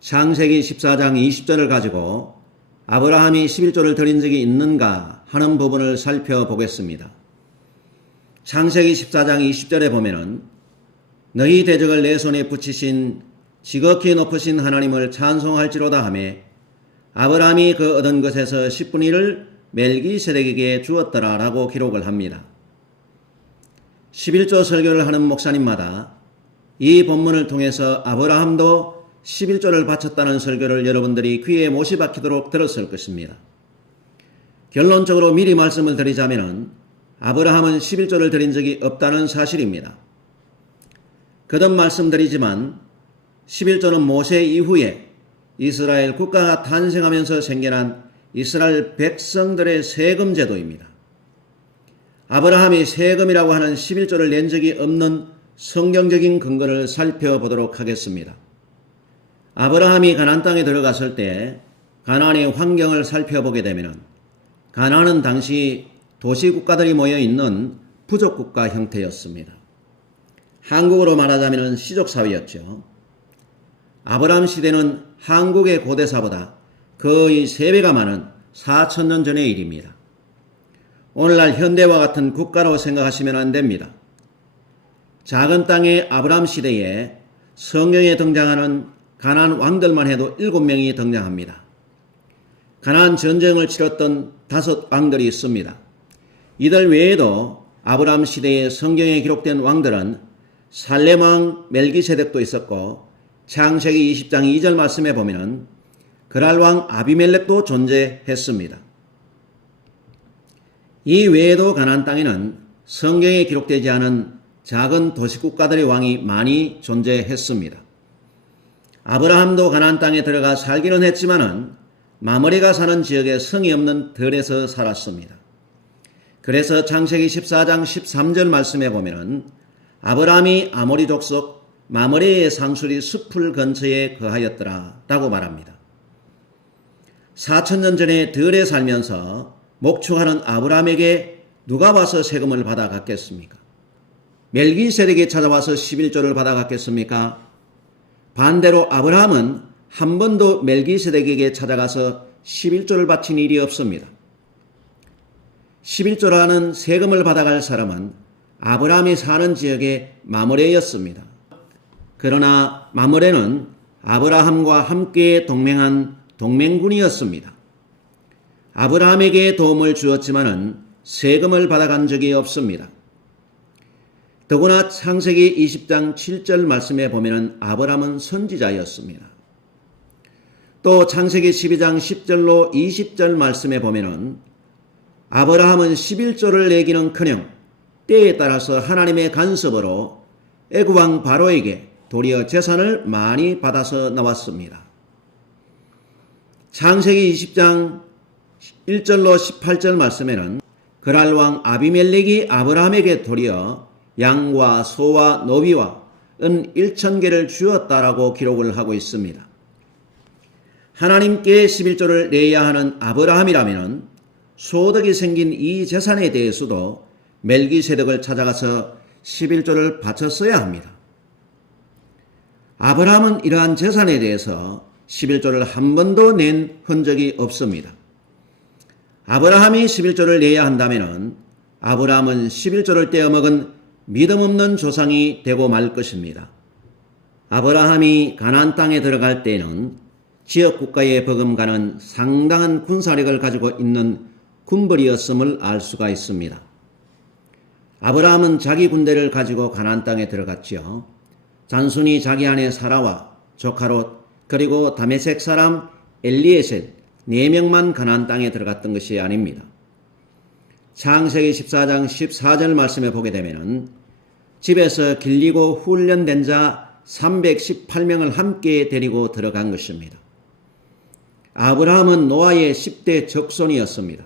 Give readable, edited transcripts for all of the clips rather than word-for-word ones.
창세기 14장 20절을 가지고 아브라함이 11조를 드린 적이 있는가 하는 부분을 살펴보겠습니다. 창세기 14장 20절에 보면은 너희 대적을 내 손에 붙이신 지극히 높으신 하나님을 찬송할지로다 하며 아브라함이 그 얻은 것에서 10분의 1을 멜기세덱에게 주었더라 라고 기록을 합니다. 11조 설교를 하는 목사님마다 이 본문을 통해서 아브라함도 11조를 바쳤다는 설교를 여러분들이 귀에 못이 박히도록 들었을 것입니다. 결론적으로 미리 말씀을 드리자면 아브라함은 11조를 드린 적이 없다는 사실입니다. 거듭 말씀드리지만 11조는 모세 이후에 이스라엘 국가가 탄생하면서 생겨난 이스라엘 백성들의 세금 제도입니다. 아브라함이 세금이라고 하는 11조를 낸 적이 없는 성경적인 근거를 살펴보도록 하겠습니다. 아브라함이 가나안 땅에 들어갔을 때 가나안의 환경을 살펴보게 되면 가나안은 당시 도시국가들이 모여있는 부족국가 형태였습니다. 한국으로 말하자면 시족사회였죠. 아브라함 시대는 한국의 고대사보다 거의 3배가 많은 4,000년 전의 일입니다. 오늘날 현대와 같은 국가로 생각하시면 안 됩니다. 작은 땅의 아브라함 시대에 성경에 등장하는 가나안 왕들만 해도 7명이 등장합니다. 가나안 전쟁을 치렀던 5 왕들이 있습니다. 이들 외에도 아브라함 시대에 성경에 기록된 왕들은 살렘 왕 멜기세덱도 있었고 창세기 20장 2절 말씀에 보면 그랄 왕 아비멜렉도 존재했습니다. 이 외에도 가나안 땅에는 성경에 기록되지 않은 작은 도시국가들의 왕이 많이 존재했습니다. 아브라함도 가나안 땅에 들어가 살기는 했지만은 마므레가 사는 지역에 성이 없는 들에서 살았습니다. 그래서 창세기 14장 13절 말씀에 보면은 아브라함이 아모리 족속 마므레의 상수리 숲을 근처에 거하였더라 라고 말합니다. 4,000년 전에 들에 살면서 목축하는 아브라함에게 누가 와서 세금을 받아갔겠습니까? 멜기세덱이 찾아와서 11조를 받아갔겠습니까? 반대로 아브라함은 한 번도 멜기세덱에게 찾아가서 11조를 바친 일이 없습니다. 11조라는 세금을 받아갈 사람은 아브라함이 사는 지역의 마므레였습니다. 그러나 마므레는 아브라함과 함께 동맹한 동맹군이었습니다. 아브라함에게 도움을 주었지만은 세금을 받아간 적이 없습니다. 더구나 창세기 20장 7절 말씀에 보면 아브라함은 선지자였습니다. 또 창세기 12장 10절로 20절 말씀에 보면 아브라함은 11조를 내기는커녕 때에 따라서 하나님의 간섭으로 애굽왕 바로에게 도리어 재산을 많이 받아서 나왔습니다. 창세기 20장 1절로 18절 말씀에는 그랄 왕 아비멜렉이 아브라함에게 도리어 양과 소와 노비와 은 1,000개를 주었다라고 기록을 하고 있습니다. 하나님께 11조를 내야 하는 아브라함이라면 소득이 생긴 이 재산에 대해서도 멜기세덱을 찾아가서 11조를 바쳤어야 합니다. 아브라함은 이러한 재산에 대해서 11조를 한 번도 낸 흔적이 없습니다. 아브라함이 11조를 내야 한다면 아브라함은 11조를 떼어먹은 믿음 없는 조상이 되고 말 것입니다. 아브라함이 가나안 땅에 들어갈 때는 지역 국가에 버금가는 상당한 군사력을 가지고 있는 군벌이었음을 알 수가 있습니다. 아브라함은 자기 군대를 가지고 가나안 땅에 들어갔지요. 단순히 자기 아내 사라와 조카 롯 그리고 다메섹 사람 엘리에셀 4명만 가나안 땅에 들어갔던 것이 아닙니다. 창세기 14장 14절 말씀에 보게 되면 집에서 길리고 훈련된 자 318명을 함께 데리고 들어간 것입니다. 아브라함은 노아의 10대 적손이었습니다.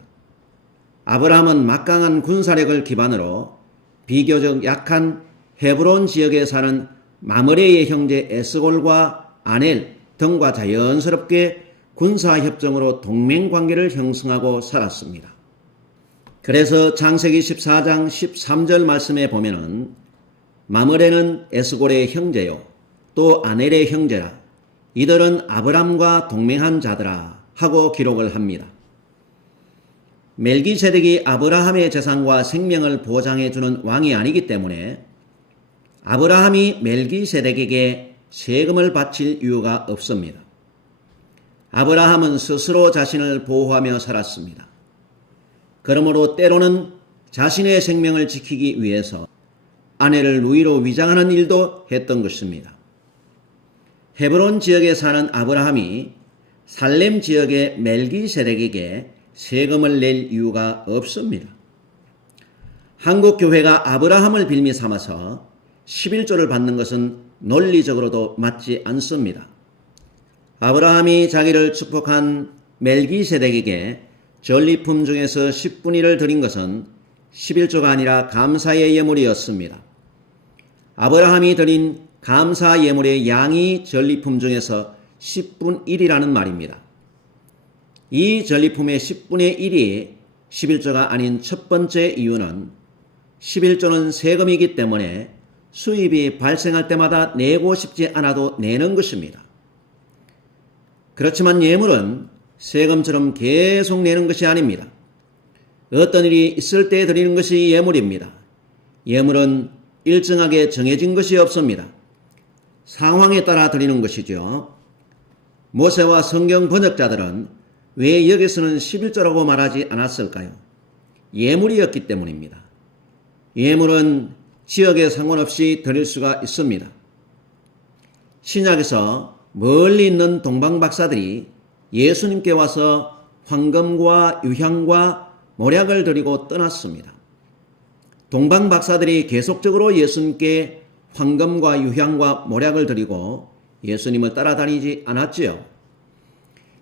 아브라함은 막강한 군사력을 기반으로 비교적 약한 헤브론 지역에 사는 마므레의 형제 에스골과 아넬 등과 자연스럽게 군사협정으로 동맹관계를 형성하고 살았습니다. 그래서 창세기 14장 13절 말씀에 보면은 마므레는 에스골의 형제요 또 아넬의 형제라 이들은 아브람과 동맹한 자들아 하고 기록을 합니다. 멜기세덱이 아브라함의 재산과 생명을 보장해주는 왕이 아니기 때문에 아브라함이 멜기세덱에게 세금을 바칠 이유가 없습니다. 아브라함은 스스로 자신을 보호하며 살았습니다. 그러므로 때로는 자신의 생명을 지키기 위해서 아내를 누이로 위장하는 일도 했던 것입니다. 헤브론 지역에 사는 아브라함이 살렘 지역의 멜기세덱에게 세금을 낼 이유가 없습니다. 한국 교회가 아브라함을 빌미 삼아서 11조를 받는 것은 논리적으로도 맞지 않습니다. 아브라함이 자기를 축복한 멜기세덱에게 전리품 중에서 10분의 1을 드린 것은 11조가 아니라 감사의 예물이었습니다. 아브라함이 드린 감사 예물의 양이 전리품 중에서 10분의 1이라는 말입니다. 이 전리품의 10분의 1이 11조가 아닌 첫 번째 이유는 11조는 세금이기 때문에 수입이 발생할 때마다 내고 싶지 않아도 내는 것입니다. 그렇지만 예물은 세금처럼 계속 내는 것이 아닙니다. 어떤 일이 있을 때 드리는 것이 예물입니다. 예물은 일정하게 정해진 것이 없습니다. 상황에 따라 드리는 것이죠. 모세와 성경 번역자들은 왜 여기서는 11조라고 말하지 않았을까요? 예물이었기 때문입니다. 예물은 지역에 상관없이 드릴 수가 있습니다. 신약에서 멀리 있는 동방 박사들이 예수님께 와서 황금과 유향과 몰약을 드리고 떠났습니다. 동방 박사들이 계속적으로 예수님께 황금과 유향과 몰약을 드리고 예수님을 따라다니지 않았지요.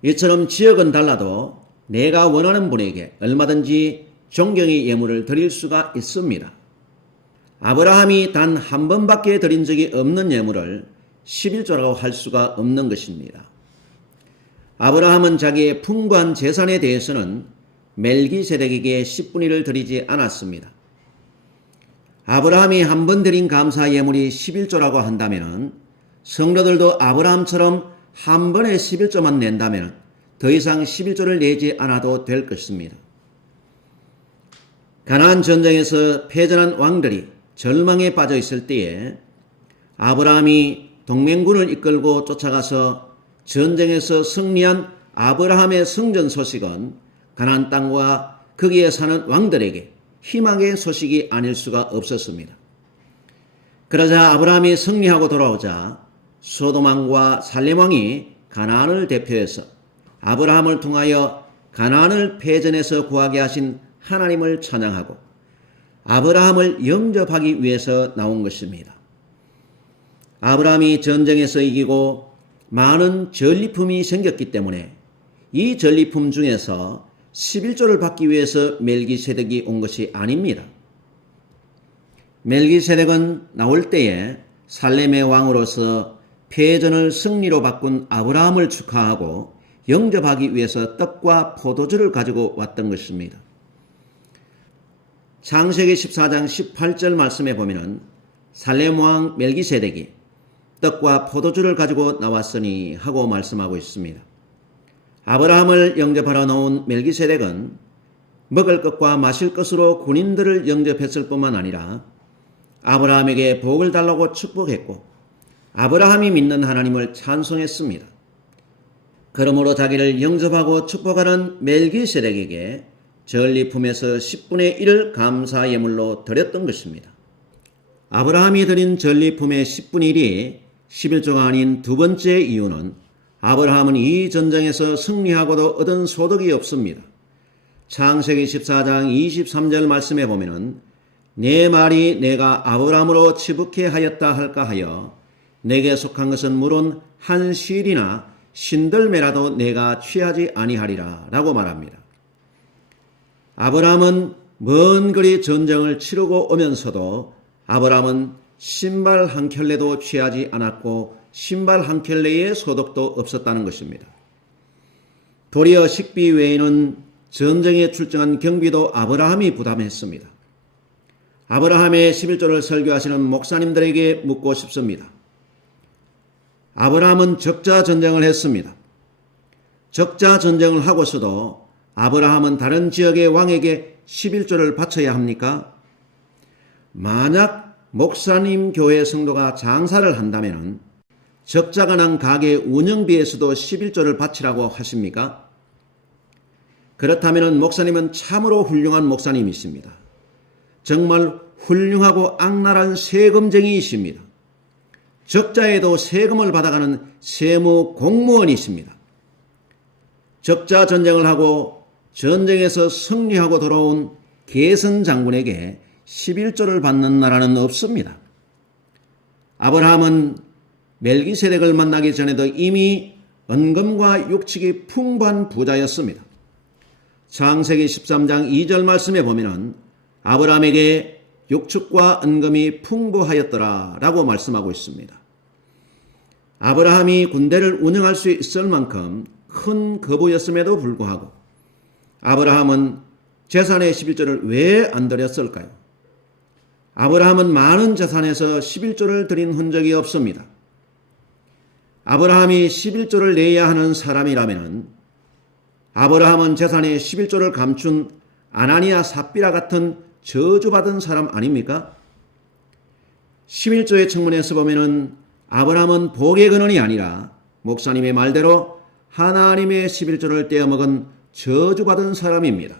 이처럼 지역은 달라도 내가 원하는 분에게 얼마든지 존경의 예물을 드릴 수가 있습니다. 아브라함이 단 한 번밖에 드린 적이 없는 예물을 11조라고 할 수가 없는 것입니다. 아브라함은 자기의 풍부한 재산에 대해서는 멜기세덱에게 10분의 1을 드리지 않았습니다. 아브라함이 한 번 드린 감사 예물이 11조라고 한다면 성도들도 아브라함처럼 한 번에 11조만 낸다면 더 이상 11조를 내지 않아도 될 것입니다. 가나안 전쟁에서 패전한 왕들이 절망에 빠져 있을 때에 아브라함이 동맹군을 이끌고 쫓아가서 전쟁에서 승리한 아브라함의 승전 소식은 가나안 땅과 거기에 사는 왕들에게 희망의 소식이 아닐 수가 없었습니다. 그러자 아브라함이 승리하고 돌아오자 소돔 왕과 살렘 왕이 가나안을 대표해서 아브라함을 통하여 가나안을 패전에서 구하게 하신 하나님을 찬양하고 아브라함을 영접하기 위해서 나온 것입니다. 아브라함이 전쟁에서 이기고 많은 전리품이 생겼기 때문에 이 전리품 중에서 11조를 받기 위해서 멜기세덱이 온 것이 아닙니다. 멜기세덱은 나올 때에 살렘의 왕으로서 패전을 승리로 바꾼 아브라함을 축하하고 영접하기 위해서 떡과 포도주를 가지고 왔던 것입니다. 창세기 14장 18절 말씀에 보면 살렘 왕 멜기세덱이 떡과 포도주를 가지고 나왔으니 하고 말씀하고 있습니다. 아브라함을 영접하러 나온 멜기세덱은 먹을 것과 마실 것으로 군인들을 영접했을 뿐만 아니라 아브라함에게 복을 달라고 축복했고 아브라함이 믿는 하나님을 찬송했습니다. 그러므로 자기를 영접하고 축복하는 멜기세덱에게 전리품에서 10분의 1을 감사 예물로 드렸던 것입니다. 아브라함이 드린 전리품의 10분의 1이 11조가 아닌 두 번째 이유는 아브라함은 이 전쟁에서 승리하고도 얻은 소득이 없습니다. 창세기 14장 23절 말씀에 보면은 내 말이 내가 아브라함으로 치북해 하였다 할까 하여 내게 속한 것은 물론 한 실이나 신들매라도 내가 취하지 아니하리라 라고 말합니다. 아브라함은 먼 거리 전쟁을 치르고 오면서도 아브라함은 신발 한 켤레도 취하지 않았고 신발 한 켤레의 소득도 없었다는 것입니다. 도리어 식비 외에는 전쟁에 출정한 경비도 아브라함이 부담했습니다. 아브라함의 11조를 설교하시는 목사님들에게 묻고 싶습니다. 아브라함은 적자 전쟁을 했습니다. 적자 전쟁을 하고서도 아브라함은 다른 지역의 왕에게 11조를 바쳐야 합니까? 만약 목사님 교회 성도가 장사를 한다면 적자가 난 가게 운영비에서도 11조를 바치라고 하십니까? 그렇다면 목사님은 참으로 훌륭한 목사님이십니다. 정말 훌륭하고 악랄한 세금쟁이이십니다. 적자에도 세금을 받아가는 세무 공무원이십니다. 적자 전쟁을 하고 전쟁에서 승리하고 돌아온 게선 장군에게 11조를 받는 나라는 없습니다. 아브라함은 멜기세덱을 만나기 전에도 이미 은금과 육축이 풍부한 부자였습니다. 창세기 13장 2절 말씀에 보면 아브라함에게 육축과 은금이 풍부하였더라 라고 말씀하고 있습니다. 아브라함이 군대를 운영할 수 있을 만큼 큰 거부였음에도 불구하고 아브라함은 재산의 11조를 왜 안 드렸을까요? 아브라함은 많은 재산에서 11조를 드린 흔적이 없습니다. 아브라함이 11조를 내야 하는 사람이라면 아브라함은 재산의 11조를 감춘 아나니아 삽비라 같은 저주받은 사람 아닙니까? 11조의 측면에서 보면 아브라함은 복의 근원이 아니라 목사님의 말대로 하나님의 11조를 떼어먹은 저주받은 사람입니다.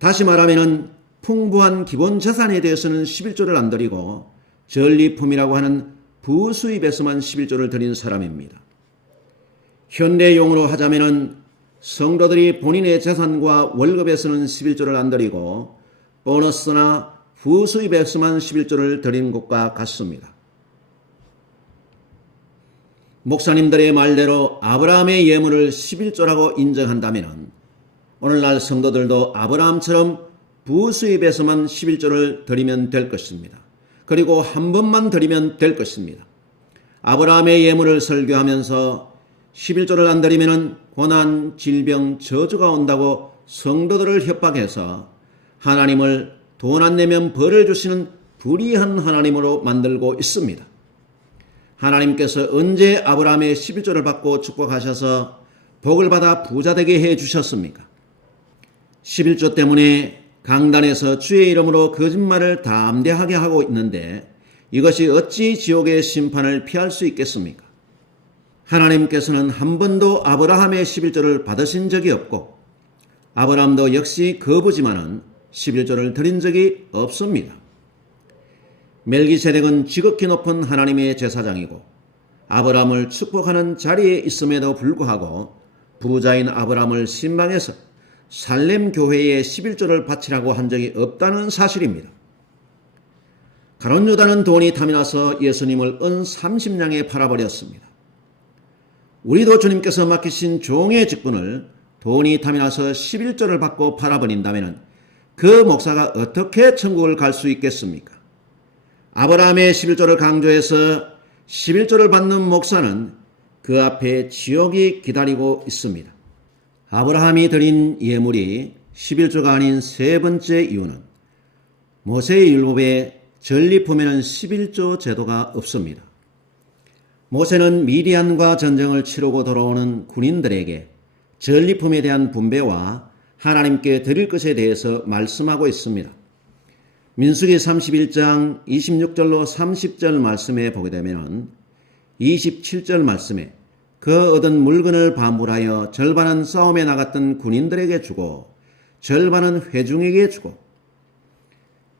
다시 말하면 풍부한 기본 재산에 대해서는 11조를 안 드리고 전리품이라고 하는 부수입에서만 11조를 드린 사람입니다. 현대 용어로 하자면 성도들이 본인의 재산과 월급에서는 11조를 안 드리고 보너스나 부수입에서만 11조를 드린 것과 같습니다. 목사님들의 말대로 아브라함의 예물을 11조라고 인정한다면 오늘날 성도들도 아브라함처럼 부수입에서만 11조를 드리면 될 것입니다. 그리고 한 번만 드리면 될 것입니다. 아브라함의 예물을 설교하면서 11조를 안 드리면 고난, 질병, 저주가 온다고 성도들을 협박해서 하나님을 돈 안 내면 벌을 주시는 불의한 하나님으로 만들고 있습니다. 하나님께서 언제 아브라함의 11조를 받고 축복하셔서 복을 받아 부자되게 해 주셨습니까? 11조 때문에 강단에서 주의 이름으로 거짓말을 담대하게 하고 있는데 이것이 어찌 지옥의 심판을 피할 수 있겠습니까? 하나님께서는 한 번도 아브라함의 11조를 받으신 적이 없고 아브라함도 역시 거부지만은 11조를 드린 적이 없습니다. 멜기세덱은 지극히 높은 하나님의 제사장이고 아브라함을 축복하는 자리에 있음에도 불구하고 부자인 아브라함을 신방해서 살렘 교회에 11조를 바치라고 한 적이 없다는 사실입니다. 가룟 유다는 돈이 탐이 나서 예수님을 은 30냥에 팔아버렸습니다. 우리도 주님께서 맡기신 종의 직분을 돈이 탐이 나서 11조를 받고 팔아버린다면 그 목사가 어떻게 천국을 갈 수 있겠습니까? 아브라함의 11조를 강조해서 11조를 받는 목사는 그 앞에 지옥이 기다리고 있습니다. 아브라함이 드린 예물이 11조가 아닌 세 번째 이유는 모세의 율법에 전리품에는 11조 제도가 없습니다. 모세는 미디안과 전쟁을 치르고 돌아오는 군인들에게 전리품에 대한 분배와 하나님께 드릴 것에 대해서 말씀하고 있습니다. 민수기 31장 26절로 30절 말씀에 보게 되면 27절 말씀에 그 얻은 물건을 반불하여 절반은 싸움에 나갔던 군인들에게 주고 절반은 회중에게 주고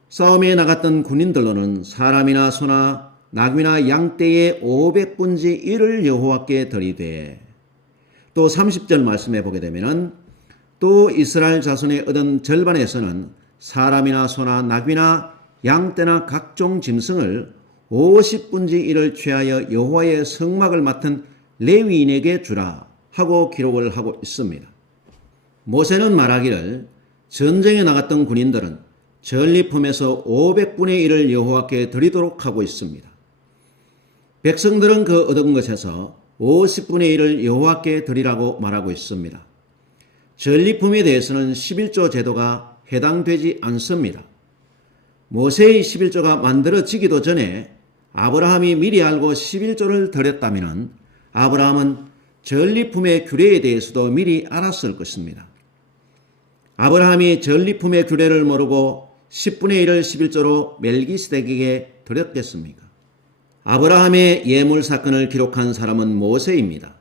싸움에 나갔던 군인들로는 사람이나 소나 나귀나 양떼의 500분지 1을 여호와께 드리되 또 30절 말씀에 보게 되면 또 이스라엘 자손의 얻은 절반에서는 사람이나 소나 나귀나 양떼나 각종 짐승을 50분지 1을 취하여 여호와의 성막을 맡은 레위인에게 주라 하고 기록을 하고 있습니다. 모세는 말하기를 전쟁에 나갔던 군인들은 전리품에서 500분의 1을 여호와께 드리도록 하고 있습니다. 백성들은 그 얻은 것에서 50분의 1을 여호와께 드리라고 말하고 있습니다. 전리품에 대해서는 11조 제도가 해당되지 않습니다. 모세의 11조가 만들어지기도 전에 아브라함이 미리 알고 11조를 드렸다면 아브라함은 전리품의 규례에 대해서도 미리 알았을 것입니다. 아브라함이 전리품의 규례를 모르고 10분의 1을 11조로 멜기스덱에게 드렸겠습니까? 아브라함의 예물 사건을 기록한 사람은 모세입니다.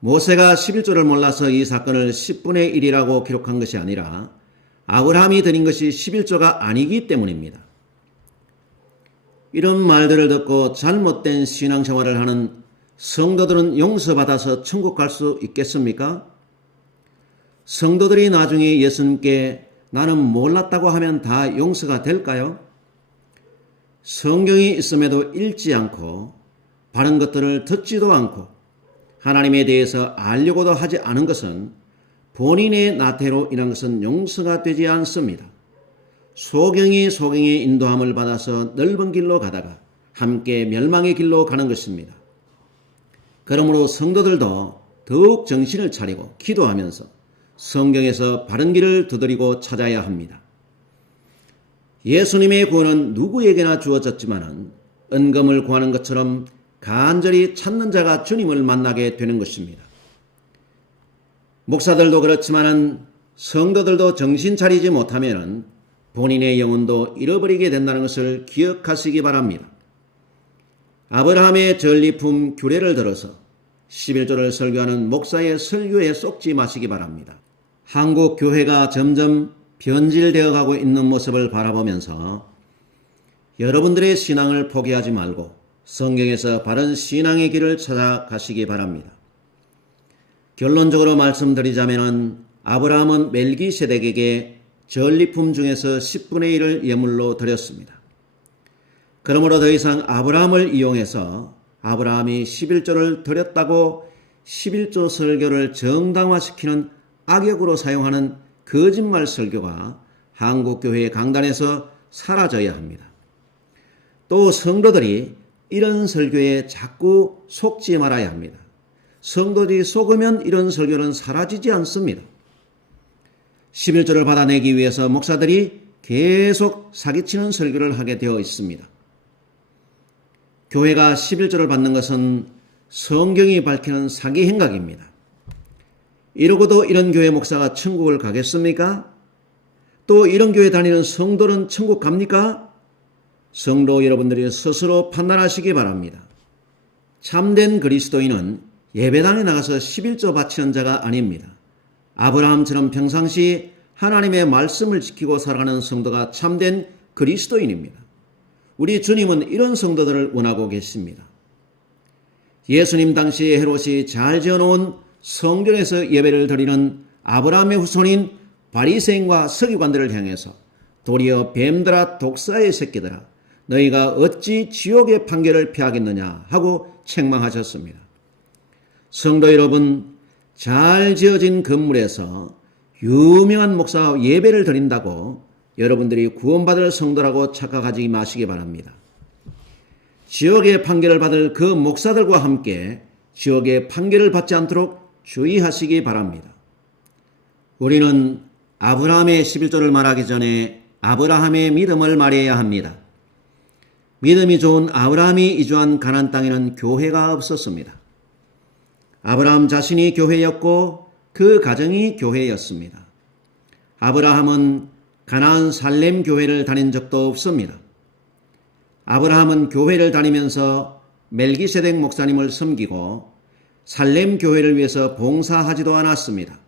모세가 11조를 몰라서 이 사건을 10분의 1이라고 기록한 것이 아니라 아브라함이 드린 것이 11조가 아니기 때문입니다. 이런 말들을 듣고 잘못된 신앙생활을 하는 성도들은 용서받아서 천국 갈 수 있겠습니까? 성도들이 나중에 예수님께 나는 몰랐다고 하면 다 용서가 될까요? 성경이 있음에도 읽지 않고 바른 것들을 듣지도 않고 하나님에 대해서 알려고도 하지 않은 것은 본인의 나태로 인한 것은 용서가 되지 않습니다. 소경이 소경의 인도함을 받아서 넓은 길로 가다가 함께 멸망의 길로 가는 것입니다. 그러므로 성도들도 더욱 정신을 차리고 기도하면서 성경에서 바른 길을 두드리고 찾아야 합니다. 예수님의 구원은 누구에게나 주어졌지만 은금을 구하는 것처럼 간절히 찾는 자가 주님을 만나게 되는 것입니다. 목사들도 그렇지만 성도들도 정신 차리지 못하면 본인의 영혼도 잃어버리게 된다는 것을 기억하시기 바랍니다. 아브라함의 전리품 규례를 들어서 11조를 설교하는 목사의 설교에 쏙지 마시기 바랍니다. 한국 교회가 점점 변질되어 가고 있는 모습을 바라보면서 여러분들의 신앙을 포기하지 말고 성경에서 바른 신앙의 길을 찾아가시기 바랍니다. 결론적으로 말씀드리자면 아브라함은 멜기세덱에게 전리품 중에서 10분의 1을 예물로 드렸습니다. 그러므로 더 이상 아브라함을 이용해서 아브라함이 11조를 드렸다고 11조 설교를 정당화시키는 악역으로 사용하는 거짓말 설교가 한국교회의 강단에서 사라져야 합니다. 또 성도들이 이런 설교에 자꾸 속지 말아야 합니다. 성도들이 속으면 이런 설교는 사라지지 않습니다. 11조를 받아내기 위해서 목사들이 계속 사기치는 설교를 하게 되어 있습니다. 교회가 11조를 받는 것은 성경이 밝히는 사기 행각입니다. 이러고도 이런 교회 목사가 천국을 가겠습니까? 또 이런 교회 다니는 성도는 천국 갑니까? 성도 여러분들이 스스로 판단하시기 바랍니다. 참된 그리스도인은 예배당에 나가서 11조 바치는 자가 아닙니다. 아브라함처럼 평상시 하나님의 말씀을 지키고 살아가는 성도가 참된 그리스도인입니다. 우리 주님은 이런 성도들을 원하고 계십니다. 예수님 당시에 헤롯이 잘 지어놓은 성전에서 예배를 드리는 아브라함의 후손인 바리새인과 서기관들을 향해서 도리어 뱀들아 독사의 새끼들아 너희가 어찌 지옥의 판결을 피하겠느냐 하고 책망하셨습니다. 성도 여러분, 잘 지어진 건물에서 유명한 목사가 예배를 드린다고 여러분들이 구원받을 성도라고 착각하지 마시기 바랍니다. 지옥의 판결을 받을 그 목사들과 함께 지옥의 판결을 받지 않도록 주의하시기 바랍니다. 우리는 아브라함의 11조를 말하기 전에 아브라함의 믿음을 말해야 합니다. 믿음이 좋은 아브라함이 이주한 가나안 땅에는 교회가 없었습니다. 아브라함 자신이 교회였고 그 가정이 교회였습니다. 아브라함은 가나안 살렘 교회를 다닌 적도 없습니다. 아브라함은 교회를 다니면서 멜기세덱 목사님을 섬기고 살렘 교회를 위해서 봉사하지도 않았습니다.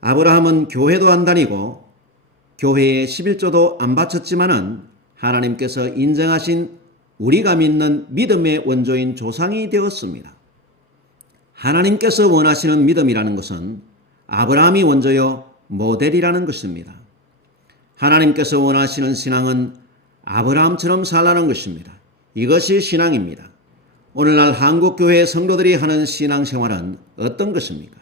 아브라함은 교회도 안 다니고 교회에 11조도 안 바쳤지만은 하나님께서 인정하신 우리가 믿는 믿음의 원조인 조상이 되었습니다. 하나님께서 원하시는 믿음이라는 것은 아브라함이 원조요 모델이라는 것입니다. 하나님께서 원하시는 신앙은 아브라함처럼 살라는 것입니다. 이것이 신앙입니다. 오늘날 한국교회 성도들이 하는 신앙생활은 어떤 것입니까?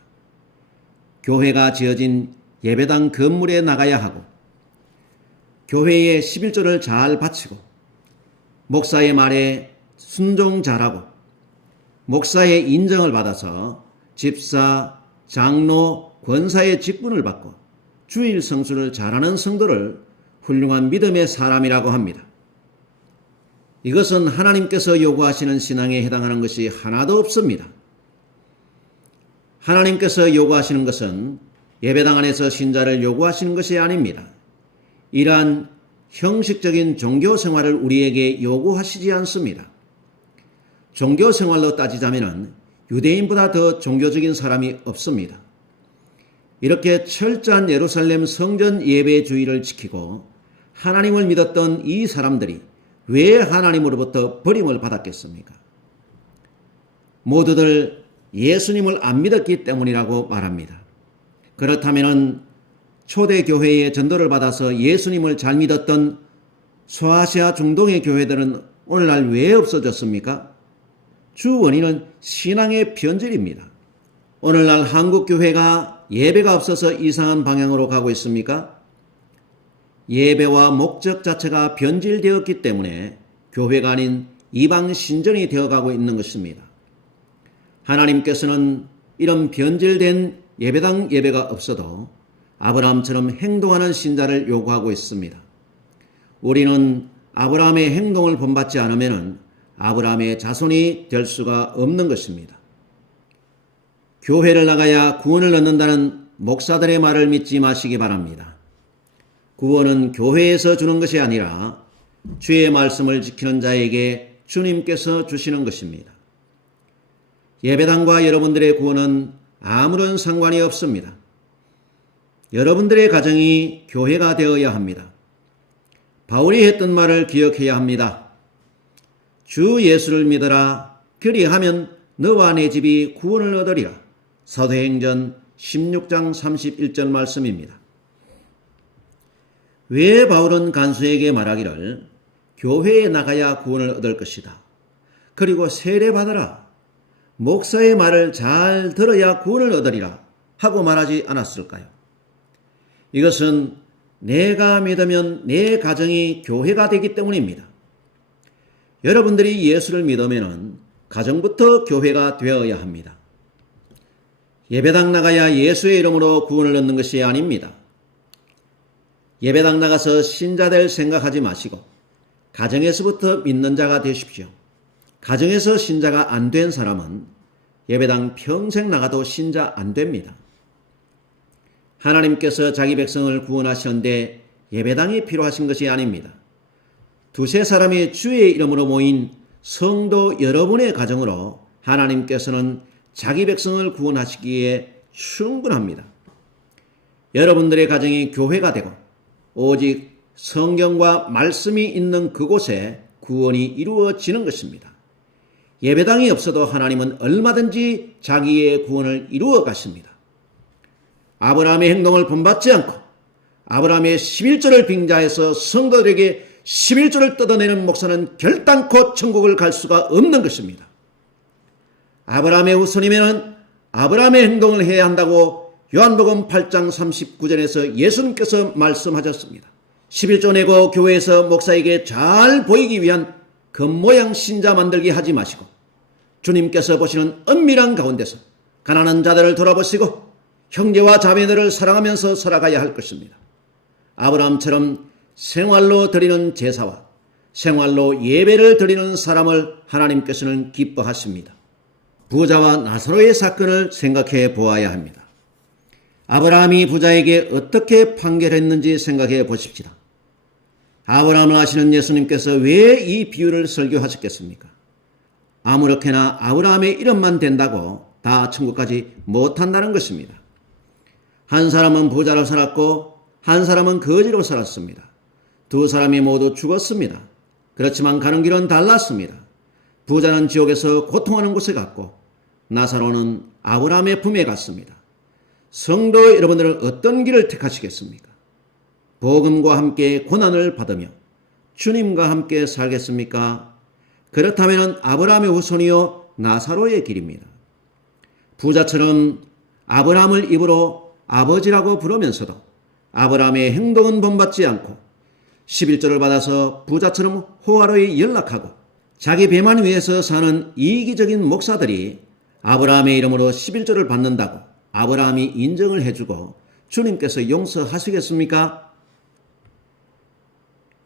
교회가 지어진 예배당 건물에 나가야 하고 교회에 11조를 잘 바치고 목사의 말에 순종 잘하고 목사의 인정을 받아서 집사, 장로, 권사의 직분을 받고 주일 성수를 잘하는 성도를 훌륭한 믿음의 사람이라고 합니다. 이것은 하나님께서 요구하시는 신앙에 해당하는 것이 하나도 없습니다. 하나님께서 요구하시는 것은 예배당 안에서 신자를 요구하시는 것이 아닙니다. 이러한 형식적인 종교 생활을 우리에게 요구하시지 않습니다. 종교 생활로 따지자면 유대인보다 더 종교적인 사람이 없습니다. 이렇게 철저한 예루살렘 성전 예배주의를 지키고 하나님을 믿었던 이 사람들이 왜 하나님으로부터 버림을 받았겠습니까? 모두들 예수님을 안 믿었기 때문이라고 말합니다. 그렇다면 초대교회의 전도를 받아서 예수님을 잘 믿었던 소아시아 중동의 교회들은 오늘날 왜 없어졌습니까? 주 원인은 신앙의 변질입니다. 오늘날 한국 교회가 예배가 없어서 이상한 방향으로 가고 있습니까? 예배와 목적 자체가 변질되었기 때문에 교회가 아닌 이방 신전이 되어가고 있는 것입니다. 하나님께서는 이런 변질된 예배당 예배가 없어도 아브라함처럼 행동하는 신자를 요구하고 있습니다. 우리는 아브라함의 행동을 본받지 않으면 아브라함의 자손이 될 수가 없는 것입니다. 교회를 나가야 구원을 얻는다는 목사들의 말을 믿지 마시기 바랍니다. 구원은 교회에서 주는 것이 아니라 주의 말씀을 지키는 자에게 주님께서 주시는 것입니다. 예배당과 여러분들의 구원은 아무런 상관이 없습니다. 여러분들의 가정이 교회가 되어야 합니다. 바울이 했던 말을 기억해야 합니다. 주 예수를 믿어라. 그리하면 너와 내 집이 구원을 얻으리라. 사도행전 16장 31절 말씀입니다. 왜 바울은 간수에게 말하기를 교회에 나가야 구원을 얻을 것이다. 그리고 세례받아라. 목사의 말을 잘 들어야 구원을 얻으리라 하고 말하지 않았을까요? 이것은 내가 믿으면 내 가정이 교회가 되기 때문입니다. 여러분들이 예수를 믿으면 가정부터 교회가 되어야 합니다. 예배당 나가야 예수의 이름으로 구원을 얻는 것이 아닙니다. 예배당 나가서 신자 될 생각하지 마시고 가정에서부터 믿는 자가 되십시오. 가정에서 신자가 안 된 사람은 예배당 평생 나가도 신자 안 됩니다. 하나님께서 자기 백성을 구원하셨는데 예배당이 필요하신 것이 아닙니다. 두세 사람이 주의 이름으로 모인 성도 여러분의 가정으로 하나님께서는 자기 백성을 구원하시기에 충분합니다. 여러분들의 가정이 교회가 되고 오직 성경과 말씀이 있는 그곳에 구원이 이루어지는 것입니다. 예배당이 없어도 하나님은 얼마든지 자기의 구원을 이루어 가십니다. 아브라함의 행동을 본받지 않고 아브라함의 11조를 빙자해서 성도들에게 11조를 뜯어내는 목사는 결단코 천국을 갈 수가 없는 것입니다. 아브라함의 후손이면 아브라함의 행동을 해야 한다고 요한복음 8장 39절에서 예수님께서 말씀하셨습니다. 11조 내고 교회에서 목사에게 잘 보이기 위한 겉모양 신자 만들기 하지 마시고 주님께서 보시는 은밀한 가운데서 가난한 자들을 돌아보시고 형제와 자매들을 사랑하면서 살아가야 할 것입니다. 아브라함처럼 생활로 드리는 제사와 생활로 예배를 드리는 사람을 하나님께서는 기뻐하십니다. 부자와 나사로의 사건을 생각해 보아야 합니다. 아브라함이 부자에게 어떻게 판결했는지 생각해 보십시다. 아브라함을 아시는 예수님께서 왜 이 비유를 설교하셨겠습니까? 아무렇게나 아브라함의 이름만 된다고 다 천국까지 못한다는 것입니다. 한 사람은 부자로 살았고 한 사람은 거지로 살았습니다. 두 사람이 모두 죽었습니다. 그렇지만 가는 길은 달랐습니다. 부자는 지옥에서 고통하는 곳에 갔고 나사로는 아브라함의 품에 갔습니다. 성도 여러분들은 어떤 길을 택하시겠습니까? 복음과 함께 고난을 받으며 주님과 함께 살겠습니까? 그렇다면 아브라함의 후손이요 나사로의 길입니다. 부자처럼 아브라함을 입으로 아버지라고 부르면서도 아브라함의 행동은 본받지 않고 11조를 받아서 부자처럼 호화로이 연락하고 자기 배만 위해서 사는 이기적인 목사들이 아브라함의 이름으로 11조를 받는다고 아브라함이 인정을 해주고 주님께서 용서하시겠습니까?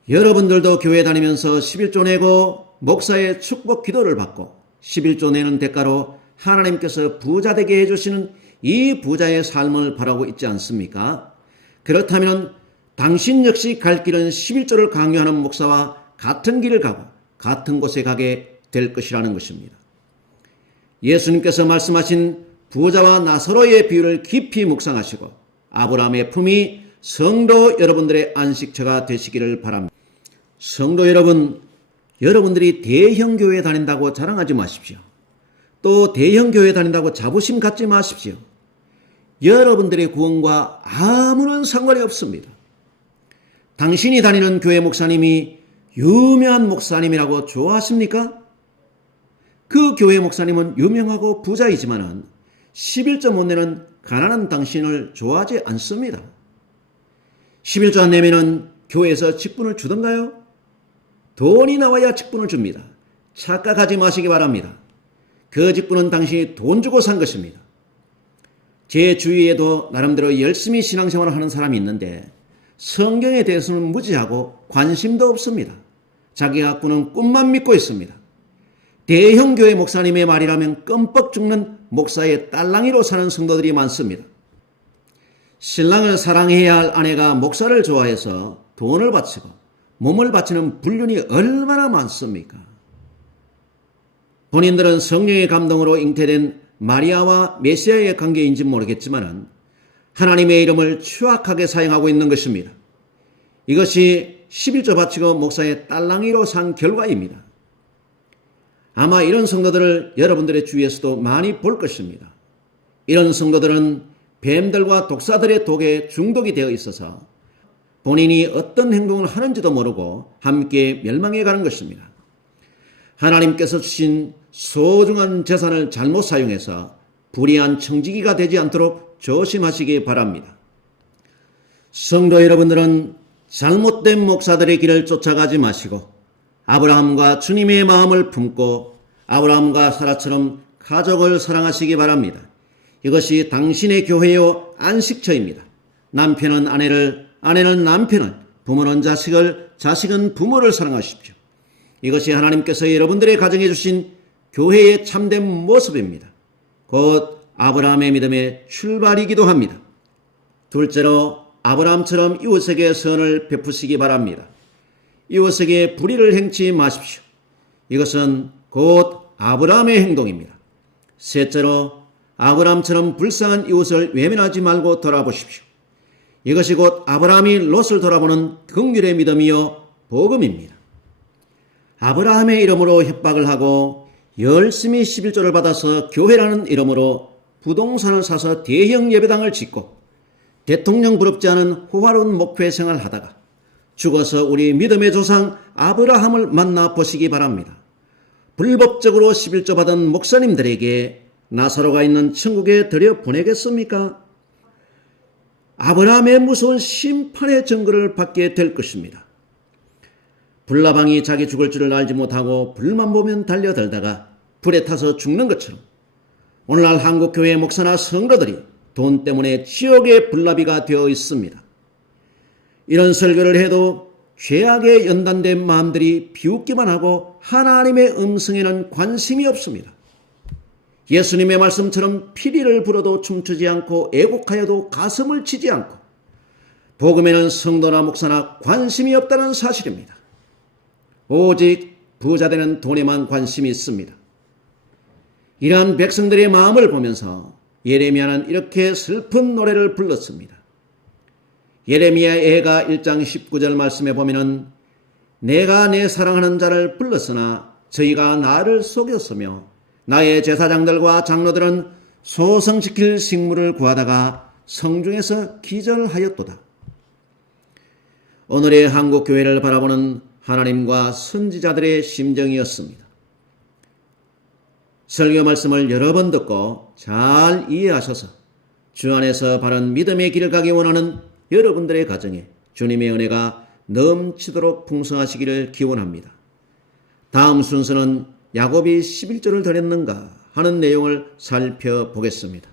여러분들도 교회 다니면서 11조 내고 목사의 축복 기도를 받고 11조 내는 대가로 하나님께서 부자 되게 해주시는 이 부자의 삶을 바라고 있지 않습니까? 그렇다면 당신 역시 갈 길은 11조를 강요하는 목사와 같은 길을 가고 같은 곳에 가게 될 것이라는 것입니다. 예수님께서 말씀하신 부자와 나사로의 비유를 깊이 묵상하시고 아브라함의 품이 성도 여러분들의 안식처가 되시기를 바랍니다. 성도 여러분, 여러분들이 대형 교회에 다닌다고 자랑하지 마십시오. 또 대형 교회에 다닌다고 자부심 갖지 마십시오. 여러분들의 구원과 아무런 상관이 없습니다. 당신이 다니는 교회 목사님이 유명한 목사님이라고 좋아하십니까? 그 교회 목사님은 유명하고 부자이지만은 11조 못 내는 가난한 당신을 좋아하지 않습니다. 11조 안 내면은 교회에서 직분을 주던가요? 돈이 나와야 직분을 줍니다. 착각하지 마시기 바랍니다. 그 직분은 당신이 돈 주고 산 것입니다. 제 주위에도 나름대로 열심히 신앙생활을 하는 사람이 있는데 성경에 대해서는 무지하고 관심도 없습니다. 자기가 꾸는 꿈만 믿고 있습니다. 대형 교회 목사님의 말이라면 껌뻑 죽는 목사의 딸랑이로 사는 성도들이 많습니다. 신랑을 사랑해야 할 아내가 목사를 좋아해서 돈을 바치고 몸을 바치는 불륜이 얼마나 많습니까? 본인들은 성령의 감동으로 잉태된 마리아와 메시아의 관계인지 모르겠지만 하나님의 이름을 추악하게 사용하고 있는 것입니다. 이것이 11조 바치고 목사의 딸랑이로 산 결과입니다. 아마 이런 성도들을 여러분들의 주위에서도 많이 볼 것입니다. 이런 성도들은 뱀들과 독사들의 독에 중독이 되어 있어서 본인이 어떤 행동을 하는지도 모르고 함께 멸망해 가는 것입니다. 하나님께서 주신 소중한 재산을 잘못 사용해서 불의한 청지기가 되지 않도록 조심하시기 바랍니다. 성도 여러분들은 잘못된 목사들의 길을 쫓아가지 마시고 아브라함과 주님의 마음을 품고 아브라함과 사라처럼 가족을 사랑하시기 바랍니다. 이것이 당신의 교회요 안식처입니다. 남편은 아내를, 아내는 남편을, 부모는 자식을, 자식은 부모를 사랑하십시오. 이것이 하나님께서 여러분들의 가정에 주신 교회의 참된 모습입니다. 곧 아브라함의 믿음의 출발이기도 합니다. 둘째로 아브라함처럼 이웃에게 선을 베푸시기 바랍니다. 이웃에게 불의를 행치 마십시오. 이것은 곧 아브라함의 행동입니다. 셋째로 아브라함처럼 불쌍한 이웃을 외면하지 말고 돌아보십시오. 이것이 곧 아브라함이 롯을 돌아보는 긍휼의 믿음이요 복음입니다. 아브라함의 이름으로 협박을 하고 열심히 11조를 받아서 교회라는 이름으로 부동산을 사서 대형 예배당을 짓고 대통령 부럽지 않은 호화로운 목회 생활을 하다가 죽어서 우리 믿음의 조상 아브라함을 만나 보시기 바랍니다. 불법적으로 11조 받은 목사님들에게 나사로가 있는 천국에 들여 보내겠습니까? 아브라함의 무서운 심판의 증거를 받게 될 것입니다. 불나방이 자기 죽을 줄을 알지 못하고 불만 보면 달려들다가 불에 타서 죽는 것처럼 오늘날 한국교회 목사나 성도들이 돈 때문에 지옥의 불나비가 되어 있습니다. 이런 설교를 해도 죄악에 연단된 마음들이 비웃기만 하고 하나님의 음성에는 관심이 없습니다. 예수님의 말씀처럼 피리를 불어도 춤추지 않고 애곡하여도 가슴을 치지 않고 복음에는 성도나 목사나 관심이 없다는 사실입니다. 오직 부자 되는 돈에만 관심이 있습니다. 이러한 백성들의 마음을 보면서 예레미야는 이렇게 슬픈 노래를 불렀습니다. 예레미야 애가 1장 19절 말씀에 보면은 내가 내 사랑하는 자를 불렀으나 저희가 나를 속였으며 나의 제사장들과 장로들은 소성시킬 식물을 구하다가 성중에서 기절하였도다. 오늘의 한국교회를 바라보는 하나님과 선지자들의 심정이었습니다. 설교 말씀을 여러 번 듣고 잘 이해하셔서 주 안에서 바른 믿음의 길을 가기 원하는 여러분들의 가정에 주님의 은혜가 넘치도록 풍성하시기를 기원합니다. 다음 순서는 야곱이 11조를 드렸는가 하는 내용을 살펴보겠습니다.